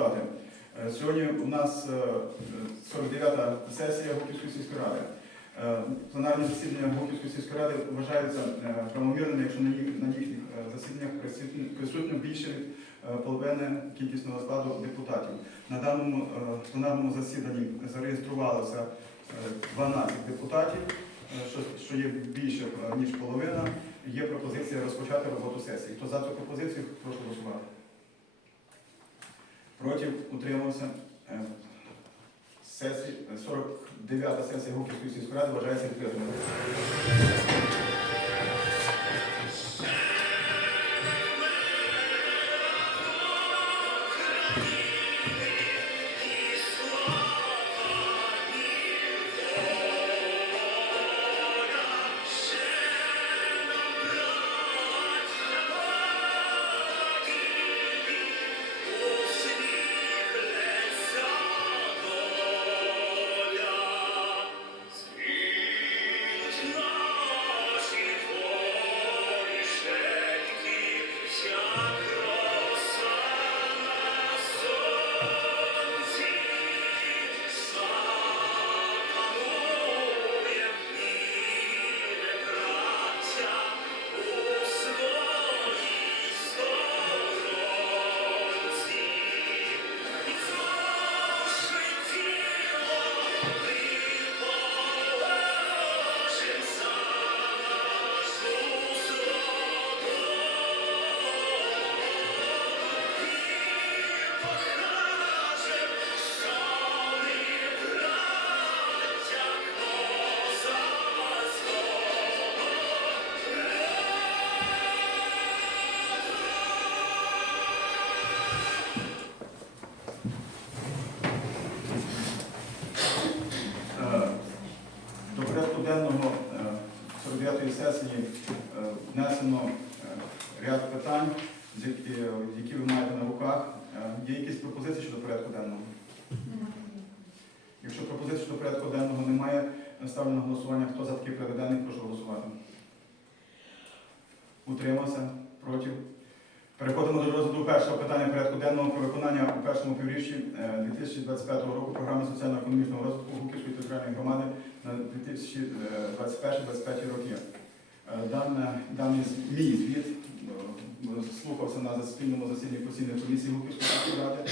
депутати, е, сьогодні у нас е, 49-та сесія Гуківської сільської ради. Е, Пленарні засідання Гуківської сільської ради вважаються е, правомірними, якщо на їх- на їхніх е, засіданнях присутньо більше від е, половини кількісного складу депутатів. На даному е, пленарному засіданні зареєструвалося е, 12 депутатів, е, що, є більше е, ніж половина. Є пропозиція розпочати роботу сесії. Хто за цю пропозицію, прошу голосувати. Проти утримався. Е, 49-та сесія Гуківської сільської ради вважається відкритою. Денного? Якщо пропозицій щодо порядку денного немає, ставлю на голосування. Хто за такий порядок денний, прошу голосувати. Утримався? Проти? Переходимо до розгляду першого питання порядку денного про виконання у першому півріччі е, 2025 року програми соціально-економічного розвитку Гуківської територіальної громади на 2021-2025 роки. Е, Даний мій звіт е, слухався на спільному засіданні постійної комісії сільської ради,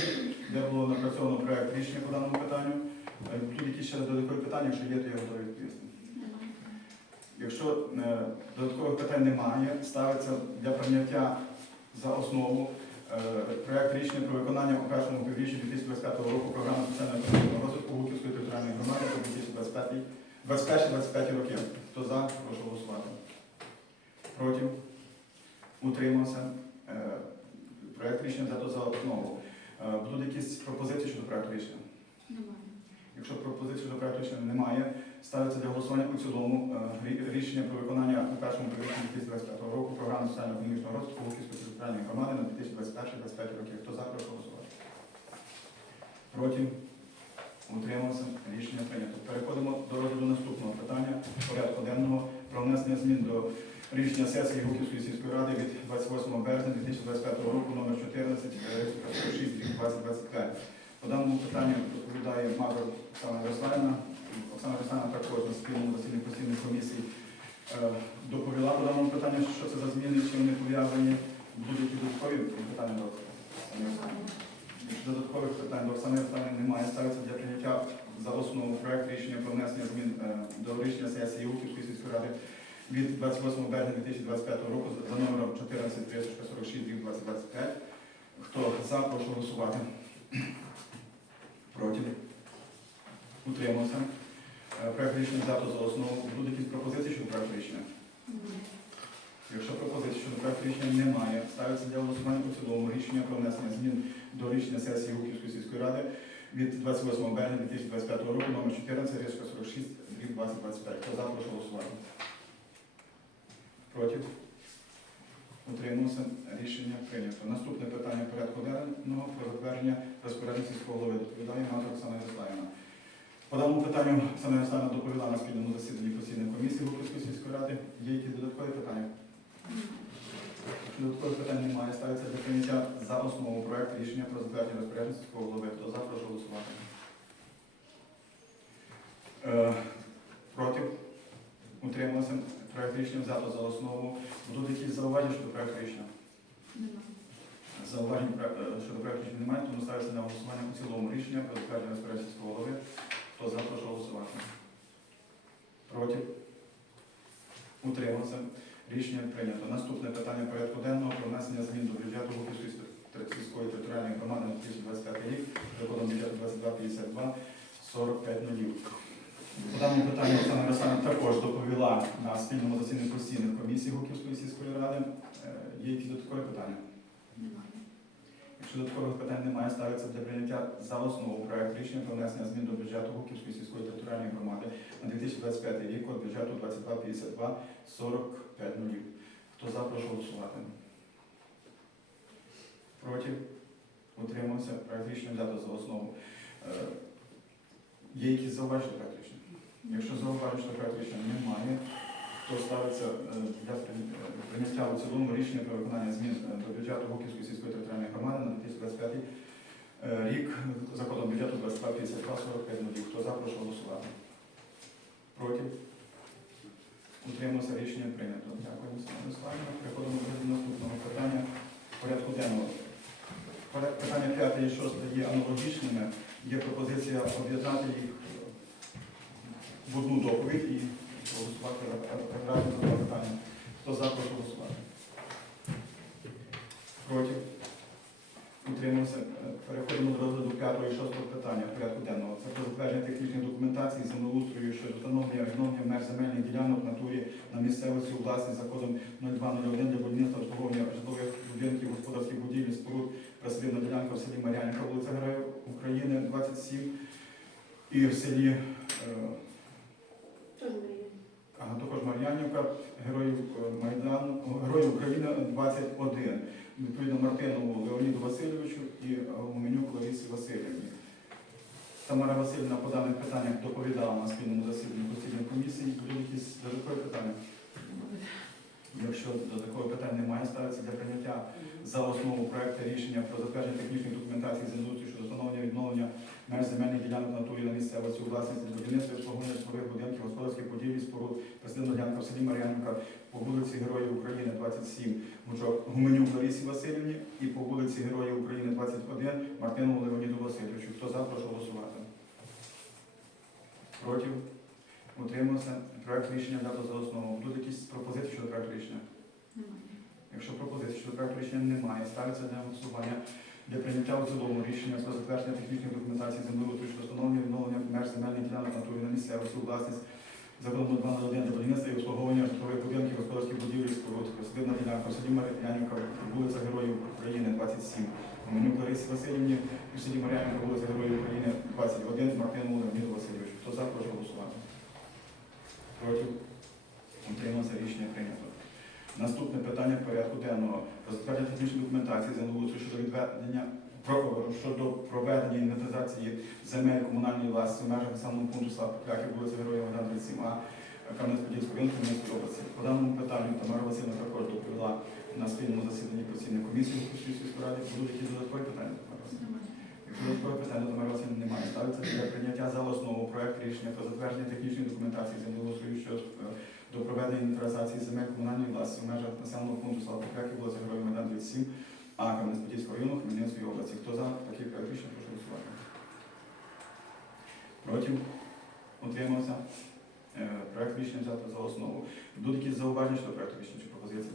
де було напрацьовано проект рішення по даному питанню. Е, Тут якісь ще додаткові питання, якщо є, то я готовий відповісти. Якщо е, додаткових питань немає, ставиться для прийняття за основу е, проект рішення про виконання у першому півріччі 2025 року програми соціально-економічного розвитку Гуківської територіальної громади по 2021-2025 роки. Хто за, прошу голосувати. Проти? Утримався. Е, Проект рішення взято за основу. Е, Будуть якісь пропозиції щодо проекту рішення? Немає. Якщо пропозицій до проекту рішення немає, ставиться для голосування у цілому е, рішення про виконання у першому півріччі 2025 року програми соціально-економічного розвитку Луківської територіальної громади на 2021-2025 роки. Хто за, прошу голосувати. Проти? Утримався. Рішення прийнято. Переходимо до розгляду наступного питання порядку денного про внесення змін до рішення сесії Гуківської сільської ради від 28 березня 2025 року номер 14 6 2025. По даному питанню доповідає Мазур Оксана Ярославівна. Оксана Ярославівна також на спільному засіданні постійної комісії е, доповіла по даному питанню, що це за зміни, чим вони пов'язані. Будуть додаткові питання до Оксани? Додаткових питань до Оксани Ярославівни немає, ставиться для прийняття за основу проект рішення про внесення змін е, до рішення сесії Уківської сільської ради від 28 березня 2025 року за номером 14 346 2025. Хто за, прошу голосувати. Проти? Утримався. Е, Проект рішення взято за основу. Будуть якісь пропозиції щодо проекту рішення? Якщо пропозицій щодо проекту рішення немає, ставиться для голосування у цілому рішення про внесення змін до рішення сесії Гуківської сільської ради від 28 березня 2025 року номер 14 46 2025. Хто за, прошу голосувати. Проти? Утримався. Рішення прийнято. Наступне питання порядку денного про затвердження розпорядниці сільського голови доповідає Мазур Оксана Ярославівна. По даному питанню Оксана Ярославівна доповіла на спільному засіданні постійної комісії Гуківської сільської ради. Є якісь додаткові питання? Якщо додаткових питань немає, ставиться для прийняття за основу проект рішення про затвердження розпорядження сільського голови. Хто за, прошу голосувати. Е, Проти? Утрималися? Проект рішення взято за основу. Будуть якісь зауваження щодо проекту рішення? Нема. Зауважень е, щодо проекту рішення немає, тому ставиться на голосування у цілому рішення про затвердження розпорядження сільського голови. Хто за, прошу голосувати. Проти? Утримався. Рішення прийнято. Наступне питання порядку денного про внесення змін до бюджету сільської територіальної громади на 2025 рік законом бюджету 2252 45 нулів. По даному питанню Оксана Мирославівна також доповіла на спільному засіданні постійних комісій Гуківської сільської ради. Е, Є якісь додаткові питання? Немає. Якщо додаткових питань немає, ставиться для прийняття за основу проект рішення про внесення змін до бюджету Гуківської сільської територіальної громади на 2025 рік код бюджету 2252 45 нулів. Хто за, прошу голосувати. Проти? Утримався. Проект рішення взято за основу. Е, Є якісь зауваження рішення? Якщо зауважень проекту рішення немає, то ставиться е, для е, прийняття у цілому рішення про виконання змін е, до бюджету Гуківської сільської територіальної громади на 2025 е, рік за кодом бюджету 2252 45 нулів. Хто за, прошу голосувати. Проти? Утримався рішення прийнято. Дякую, Славівна. Переходимо до наступного питання порядку денного. Питання 5 і 6 є аналогічними. Є пропозиція об'єднати їх в одну доповідь і голосувати разом за два. Хто за, прошу голосувати. Проти? Утримався. Переходимо до розгляду п'ятого і шостого питання порядку денного. Це про затвердження технічної документації землеустрою щодо встановлення відновлення меж земельних ділянок натурі на місцевості у власність за кодом 0201 для будівництва обслуговування житлових будинків, господарських будівель, споруд, присадибна ділянка в селі Мар'янівка, вулиця Героїв України, 27, і в селі е. Ага, також Мар'янівка, Героїв Майдану, Героїв України 21. Відповідно Мартинову Леоніду Васильовичу і е, Гуменюк Ларисі Васильівні. Тамара Васильівна по даних питаннях доповідала на спільному засіданні постійної комісії. Будуть якісь додаткові питання? Якщо додаткових питань немає, ставиться для прийняття за основу проекту рішення про затвердження технічної документації землеустрою щодо встановлення відновлення меж земельних ділянок натурі на місцевості у власності будівництва обслуговування житлових будинків, господарських будівель, споруд, присадибна ділянка в селі Мар'янівка по вулиці Героїв України 27 Гучок Гуменюк Ларісі Васильівні і по вулиці Героїв України 21 Мартинову Леоніду Васильовичу. Хто за, прошу голосувати. Проти? Утримався. Проект рішення дато за основу. Будуть якісь пропозиції щодо проекту рішення? Немає. Якщо пропозицій щодо проекту рішення немає, ставиться для голосування для прийняття у цілому рішення про затвердження технічної документації землеустрою щодо встановлення відновлення меж земельних ділянок натурі на місцевості у власність законом 201 для будівництва і обслуговування житлових будинків, господарських будівель, споруд, присадибна ділянка в селі Мар'янівка, вулиця Героїв України, 27, Менюк Ларисі Васильівні, в селі Мар'янівка, вулиця Героїв України, 21, Мартину Леоніду Васильовичу. Хто за, прошу голосувати. Проти? Утримався рішення прийнято. Наступне питання порядку денного. Про затвердження технічної документації землеустрою щодо відведення щодо проведення інвентаризації земель комунальної власності в межах населеного пункту села Покляків, вулиця Героїв Майдан 37А, Кам'янець-Подільського ринку Хмельницької області. По даному питанню Тамара Васильівна також доповіла на спільному засіданні постійної комісії сільської ради. Будуть якісь додаткові питання? Якщо додаткове питання до Тамара Васильівни немає, ставиться для прийняття за основу проект рішення про затвердження технічної документації землеустрою щодо е, до проведення інвентаризації земель комунальної власності в межах населеного пункту села Покляків, вулиця Героїв Майдан 27, а Кам'янець-Подільського району Хмельницької області. Хто за такий проект рішення, прошу голосувати. Проти? Утримався? Е, Проект рішення взято за основу. Будуть якісь зауваження щодо проекту рішення чи пропозиції?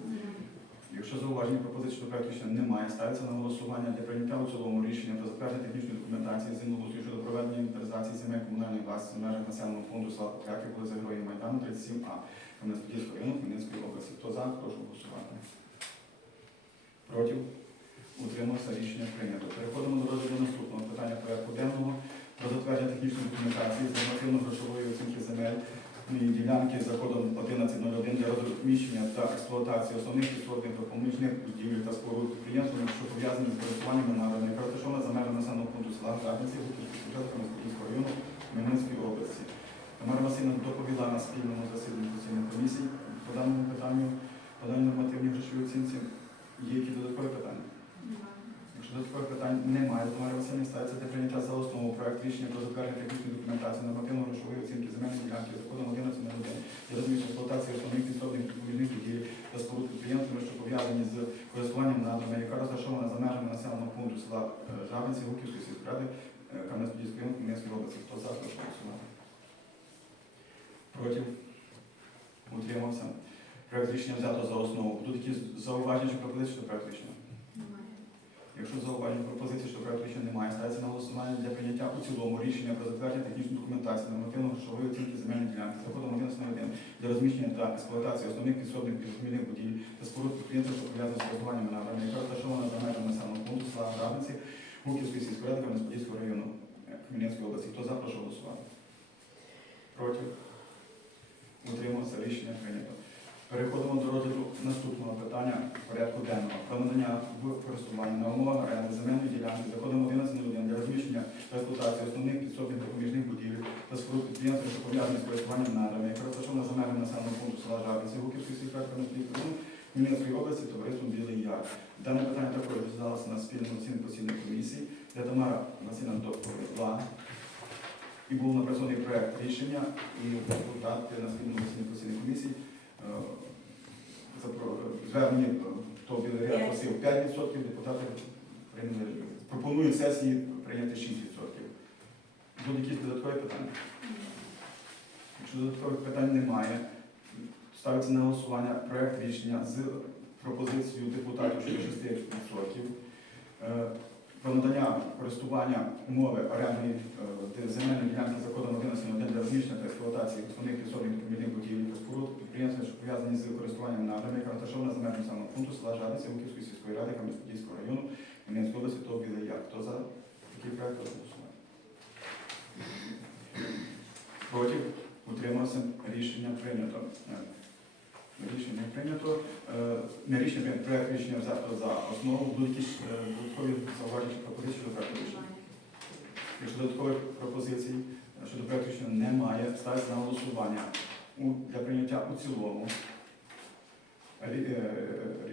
Якщо зауважень пропозицій щодо проекту рішення немає, ставиться на голосування для прийняття у цілому рішення про затвердження технічної документації землеустрою щодо проведення інвентаризації земель комунальної власності в межах населеного пункту села Покляків, вулиця Героїв Майдану, 37А, Кам'янець-Подільського району Хмельницької області. Хто за, прошу голосувати. Проти? Утримався рішення прийнято. Переходимо до розгляду наступного питання порядку денного про затвердження технічної документації з нормативно-грошової ділянки за кодом 1101 для розміщення та експлуатації основних підсобних допоміжних будівель та споруд підприємств, що пов'язані з користуванням нарадами, яка розташована за межами населеного пункту села Градниці, Бутівського району Хмельницької області. Тамара Васильівна доповіла на спільному засіданні постійних комісій по даному питанню, по даній нормативній грошовій оцінці. Є які додаткові питання? Якщо додаткових питань немає, то Марія Васильівна ставиться для прийняття за основу проект рішення про затвердження технічної документації нормативно-грошової оцінки земельної ділянки законом 11 на 1 для розміщення експлуатації основних підсобних відповідних будівель та споруд підприємствами, що пов'язані з користуванням надрами, яка розташована за межами населеного пункту села е, Жабинці, Гуківської сільськради, е, Кам'янець-Подільської району, Хмельницької області. Хто за, прошу голосувати. Проти? Утримався. Проект рішення взято за основу. Будуть якісь зауваження чи пропозиції до проекту рішення? Якщо зауважень пропозицій, що проект рішення немає, ставиться на голосування для прийняття у цілому рішення про затвердження технічної документації нормативно-грошової оцінки земельної ділянки за кодом 1101 для розміщення та експлуатації основних підсобних підготовлених будівель та споруд підприємства, що пов'язаних з користуванням надрами, яка розташована за межами населеного пункту села Грабниці, Гуківської сільської Кам'янець-Подільського району е, Хмельницької області. Хто за, прошу голосувати. Проти? Утримався. Рішення прийнято. Переходимо до наступного питання порядку денного. Про надання в користування на умовах оренди земельної ділянки за кодом 11.01 для розміщення та експлуатації основних підсобних допоміжних будівель та споруд підприємств, що пов'язані з користуванням надрами, яка розташована за межами населеного пункту села Жабиці, Гуківської сільської ради Хмельницької області, товариством Білий Яр. Дане питання також розглядалося на спільному оцінку постійної комісії, де Тамара Васильівна доповіла. І був напрацьований проект рішення, і депутати на спільному оцінку постійної комісії е, е, хто білий просив 5%, депутати прийняли, пропонують сесії прийняти 6%. Будуть якісь додаткові питання? Якщо додаткових питань немає, ставиться на голосування проект рішення з пропозицією депутатів щодо 6%. Е, Про надання користування умови орендної е, земельної ділянки за кодом 11.1 для розміщення та експлуатації основних підсобних відповідних будівель та споруд підприємства, що пов'язані з користуванням надрами, яка розташована за межами самого пункту села Жадниця Луківської сільської ради Кам'янець-Подільського району Хмельницької області, то білий яр. Хто за такий проект голосувати? Проти? Утримався. Рішення прийнято. Е, Рішення прийнято. Е, Не рішення проект рішення взято за основу. Будуть якісь е, додаткові зауваження пропозиції до проекту рішення? Якщо додаткових пропозицій е, щодо проекту рішення немає, ставиться на голосування для прийняття у цілому е,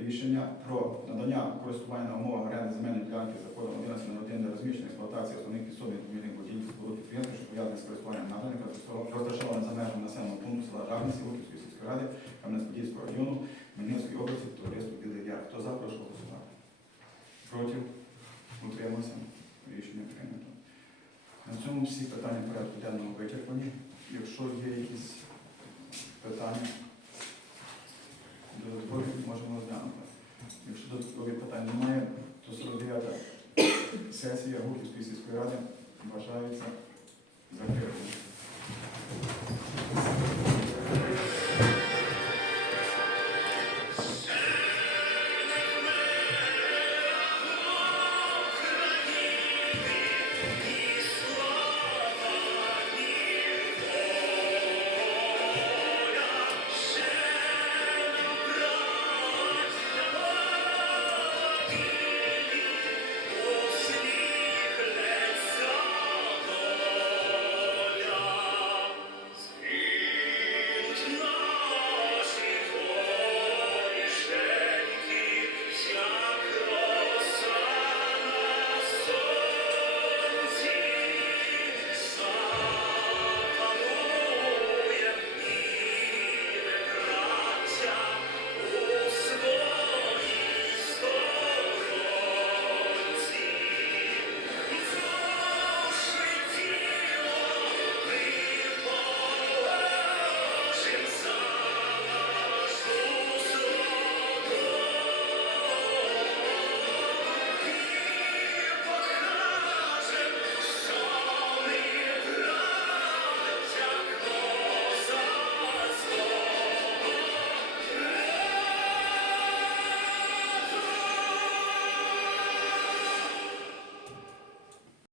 рішення про надання користування на умовах оренди земельної ділянки за кодом 11.01 для розміщення експлуатації основних підсобних відповідних будівель споруд підприємств, що пов'язані з користуванням надання яка розташована за межами населеного пункту села Жарниці, Луківської сільської ради, Кам'янець-Подільського району, Хмельницької області, товариство Білий Яр. Хто за, прошу голосувати. Проти? Yes.